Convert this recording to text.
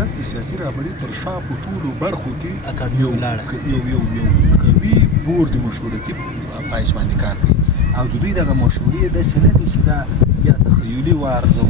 دولت د سیاسي رهبري تر شا په ټولو برخو کې اکاډمي یو قوي بورډ مشورتي پایس باندې کار کوي او د دوی دغه مشورې داسې نه دي چې دا یا تخیلي وارزه